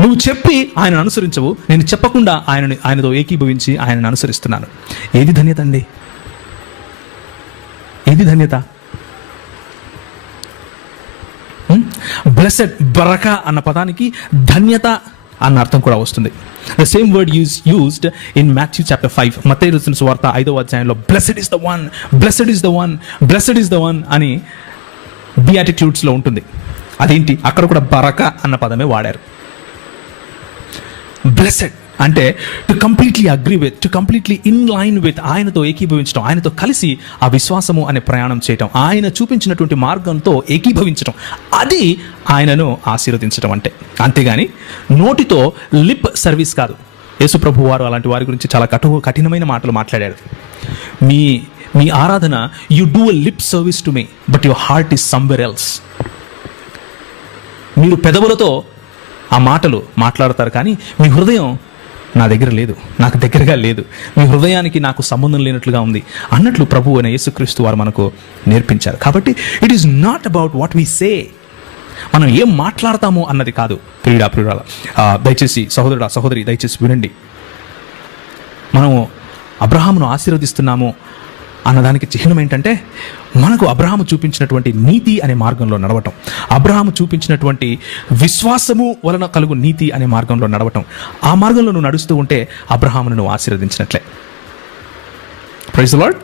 నువ్వు చెప్పి ఆయనను అనుసరించవు, నేను చెప్పకుండా ఆయనతో ఏకీభవించి ఆయనను అనుసరిస్తున్నాను. ఏది ధన్యత అండి? ఏది ధన్యత? బ్లెస్డ్, బరకా అన్న పదానికి ధన్యత అన్న అర్థం కూడా వస్తుంది. The same word used in Matthew chapter 5, మత్తయి రాసిన సువార్త 5వ అధ్యాయంలో blessed is the one, blessed is the one, blessed is the one అని బియాటిట్యూడ్స్లో ఉంటుంది. అదేంటి? అక్కడ కూడా బరకా అన్న పదమే వాడారు. బ్లెస్డ్ అంటే to completely agree with, to completely in line with, ఆయనతో ఏకీభవించడం, ఆయనతో కలిసి ఆ విశ్వాసము అనే ప్రయాణం చేయటం, ఆయన చూపించినటువంటి మార్గంతో ఏకీభవించడం, అది ఆయనను ఆశీర్వదించడం అంటే. అంతేగాని నోటితో లిప్ సర్వీస్ కాదు. యేసుప్రభు వారు అలాంటి వారి గురించి చాలా కఠినమైన మాటలు మాట్లాడారు. మీ ఆరాధన, you do a lip service to me but your heart is somewhere else. మీరు పెదవులతో ఆ మాటలు మాట్లాడతారు, కానీ మీ హృదయం నా దగ్గర లేదు, నాకు దగ్గరగా లేదు, మీ హృదయానికి నాకు సంబంధం లేనట్లుగా ఉంది అన్నట్లు ప్రభు అయిన యేసుక్రీస్తు వారు మనకు నేర్పించారు. కాబట్టి it is not about what we say, మనం ఏం మాట్లాడతాము అన్నది కాదు. ప్రియురాల దయచేసి, సహోదరుడా సహోదరి దయచేసి వినండి. మనము అబ్రహామును ఆశీర్వదిస్తున్నాము అన్నదానికి చిహ్నం ఏంటంటే, మనకు అబ్రహాము చూపించినటువంటి నీతి అనే మార్గంలో నడవటం, అబ్రహాము చూపించినటువంటి విశ్వాసము వలన కలుగు నీతి అనే మార్గంలో నడవటం. ఆ మార్గంలో నువ్వు నడుస్తూ ఉంటే అబ్రహామును నువ్వు ఆశీర్వదించినట్లే. Praise the lord.